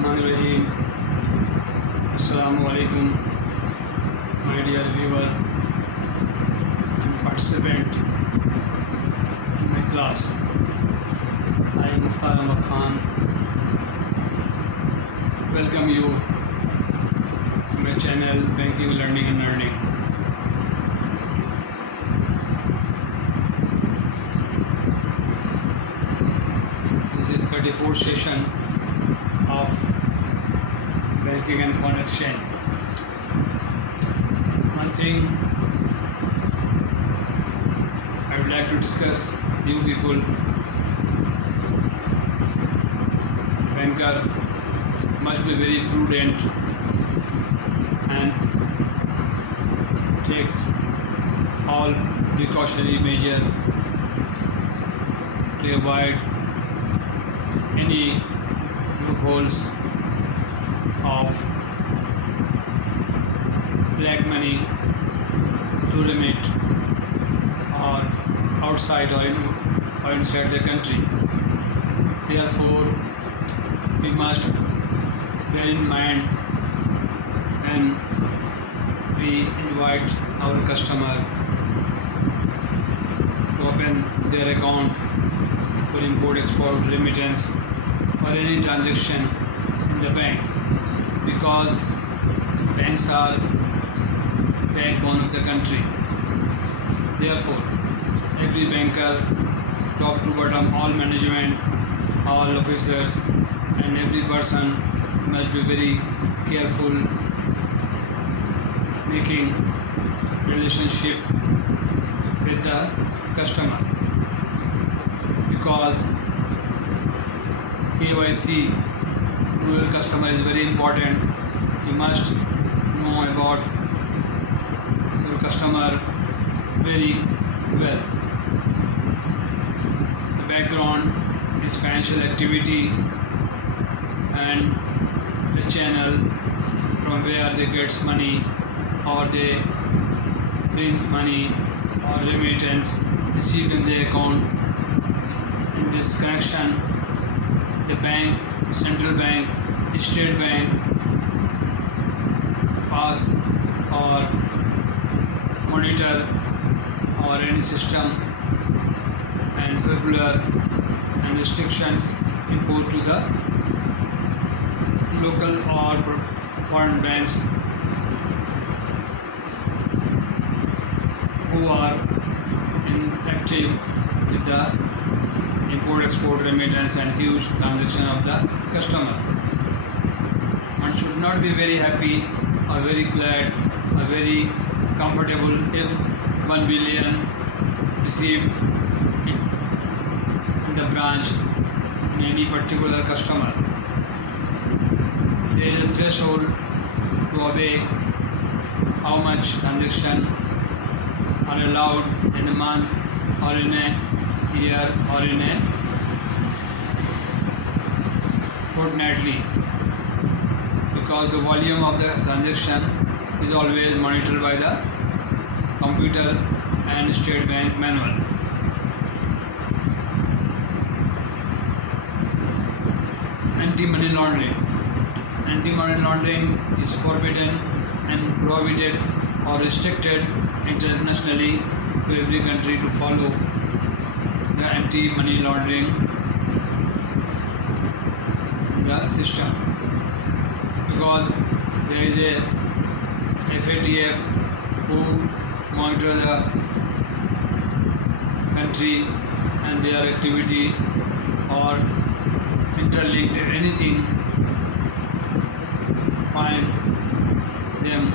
Bismillahirrahmanirrahim. Assalamu alaikum, my dear viewer and participant in my class. I am Mukhtar Ahmad Khan. Welcome you to my channel Banking, Learning and Earning. This is the 34th session of banking and foreign exchange. One thing I would like to discuss, you people, banker must be very prudent and take all precautionary measure to avoid any loopholes of black money to remit or outside or inside the country. Therefore, we must bear in mind when we invite our customer to open their account for import, export, remittance or any transaction in the bank, because banks are the backbone of the country. Therefore, every banker, top to bottom, all management, all officers and every person must be very careful making relationship with the customer, because KYC, know your customer, is very important. You must know about your customer very well. The background is financial activity and the channel from where they get money or they brings money or remittance received in their account. In this connection, the bank, central bank, state bank pass or monitor or any system and circular and restrictions imposed to the local or foreign banks who are active with the import, export, remittance and huge transaction of the customer. One should not be very happy or very glad or very comfortable if 1 billion received in the branch in any particular customer. There is a threshold to obey how much transaction are allowed in a month or in a year or in a fortnightly, because the volume of the transaction is always monitored by the computer and state bank manual. Anti-money laundering. Anti-money laundering is forbidden and prohibited or restricted internationally to every country to follow the anti-money laundering in the system, because there is a FATF who monitor the country and their activity or interlinked anything, find them.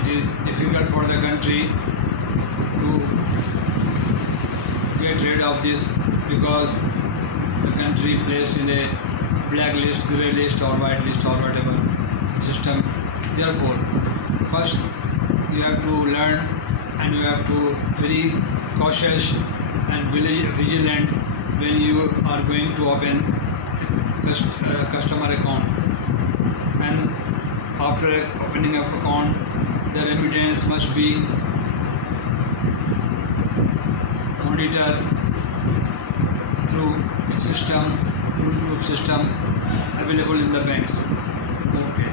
It is difficult for the country to get rid of this, because the country placed in a blacklist, grey list or white list or whatever the system. Therefore, first you have to learn and you have to very cautious and vigilant when you are going to open customer account. And after opening of account, the remittance must be monitored through a system foolproof system available in the banks. Okay.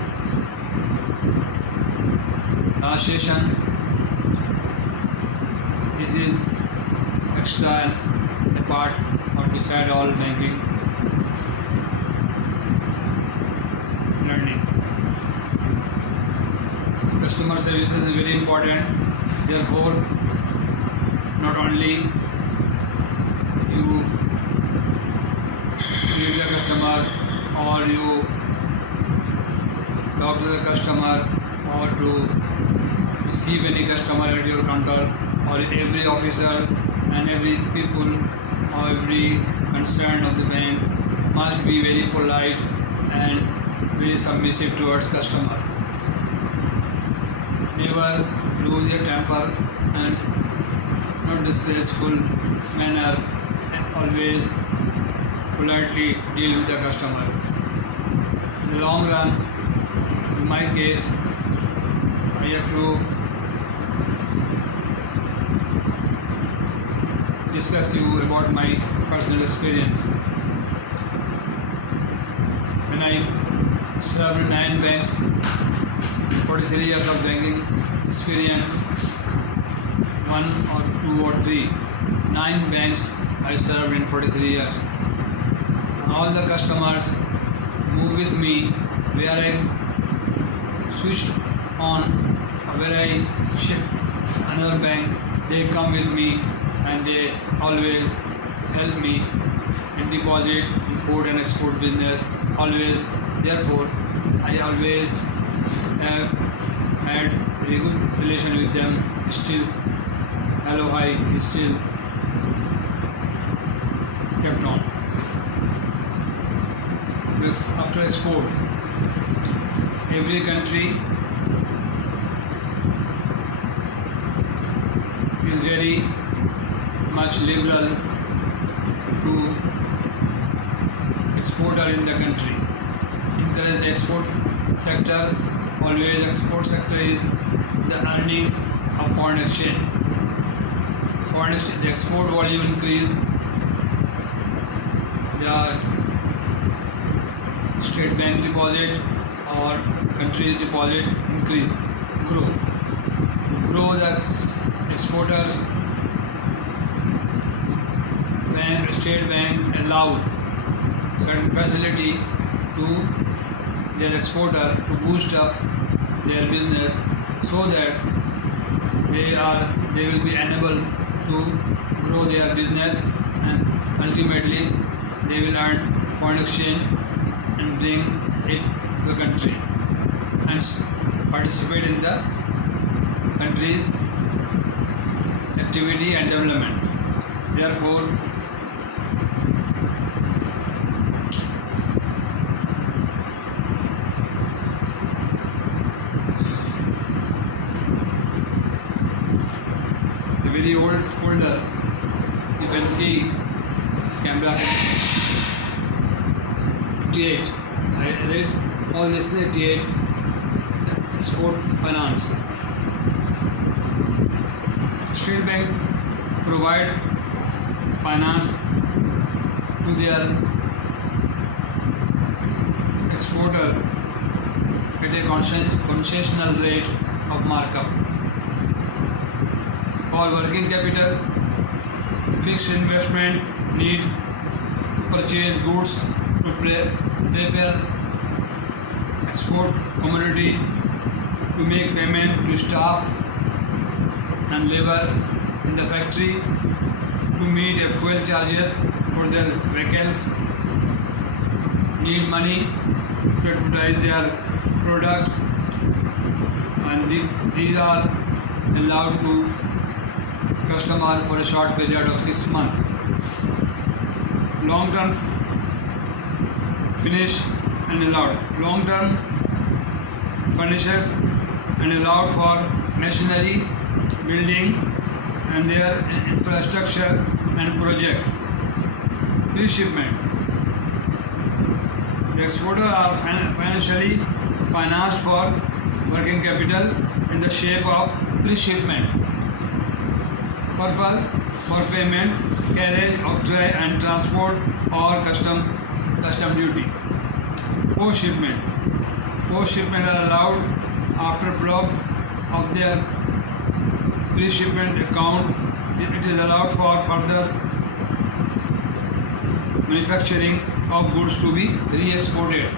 Last session. This is extra a part or beside all banking learning. Customer services is very important. Therefore, not only you meet the customer or you talk to the customer or to receive any customer at your counter, or every officer and every people or every concern of the bank must be very polite and very submissive towards customer. Never lose your temper and not disgraceful manner, and always politely deal with the customer. In the long run, in my case, I have to discuss you about my personal experience. When I served in 9 banks, 43 years of banking experience, 1 or 2 or 3, 9 banks I served in 43 years. All the customers move with me where I switched on or where I shift another bank, they come with me and they always help me in deposit, import and export business, always. Therefore, I always have had very good relation with them. Still, hello, hi is still kept on. After export, every country is very much liberal to exporter in the country. Encourage the export sector. Always export sector is the earning of foreign exchange. The export volume increase, the state bank deposit or country's deposit increase, grow. To grow the exporters, state bank allowed certain facility to their exporter to boost up their business so that they will be enabled to grow their business and ultimately they will earn foreign exchange and bring it to the country and participate in the country's activity and development. Therefore, a very old folder, you can see camera 88. I read all this 88, the export finance. State Bank provide finance to their exporter at a concessional rate of markup. For working capital, fixed investment need to purchase goods to prepare export commodity, to make payment to staff and labor in the factory, to meet fuel charges for their vehicles, need money to advertise their product, and these are allowed to customer for a short period of 6 months. Long term finish and allowed. Long term furnishes and allowed for machinery, building and their infrastructure and project. Pre-shipment. The exporter are financially financed for working capital in the shape of pre-shipment. Purpose for payment, carriage of and transport or custom custom duty. Post shipment. Post shipment are allowed after block of their pre-shipment account. It is allowed for further manufacturing of goods to be re-exported.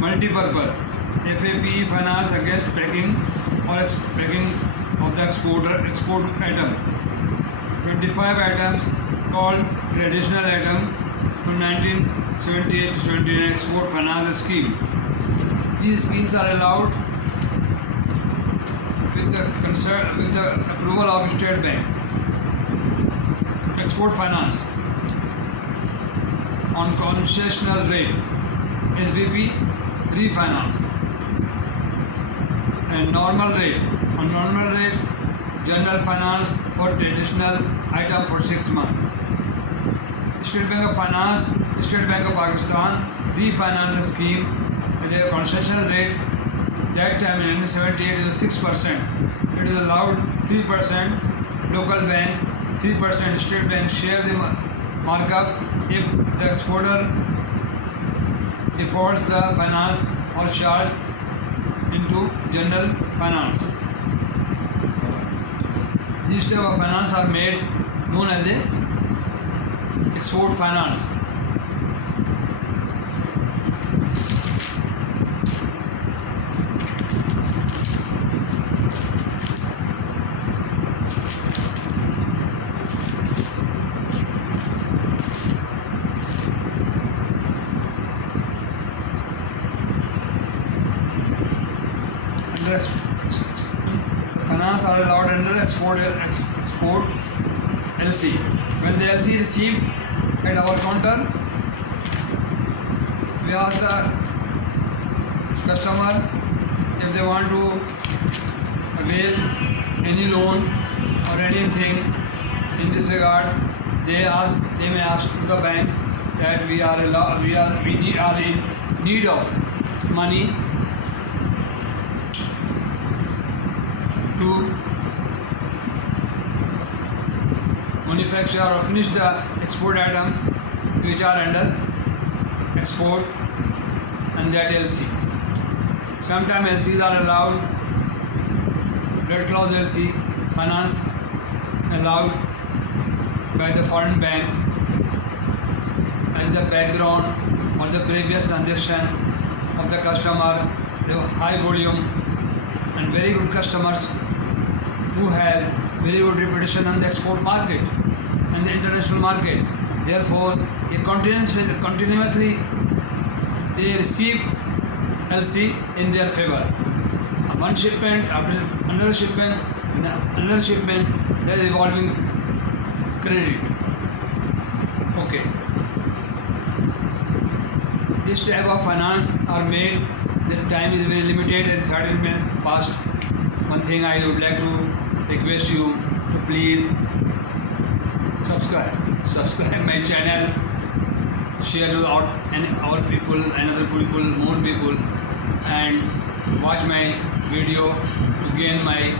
Multi-purpose. FAPE finance against packing or packing of the export item. 25 items called traditional item from 1978 to 79 export finance scheme. These schemes are allowed with the approval of State Bank. Export finance on concessional rate, SBP refinance, and normal rate. On normal rate, general finance for traditional item for 6 months. State Bank of Finance, State Bank of Pakistan refinance scheme with a concessional rate that time in 1978 is 6%. It is allowed 3%. Local bank 3%. State Bank share the markup if the exporter defaults the finance or charge into general finance. These type of finance are made known as a export finance. Finance are allowed under export LC. When the LC received at our counter, we ask the customer if they want to avail any loan or anything in this regard. They may ask to the bank that we are in need of money to manufacture or finish the export item which are under export, and that LC. Sometimes LCs are allowed, Red Clause LC finance allowed by the foreign bank as the background or the previous transaction of the customer, the high volume and very good customers who has very good reputation on the export market and the international market. Therefore, they continuously they receive LC in their favor. One shipment after another shipment and another shipment, they are revolving credit. Okay. This type of finance are made. The time is very limited and 13 minutes past. One thing I would like to request you to please subscribe my channel, share to our people, another people, more people, and watch my video to gain my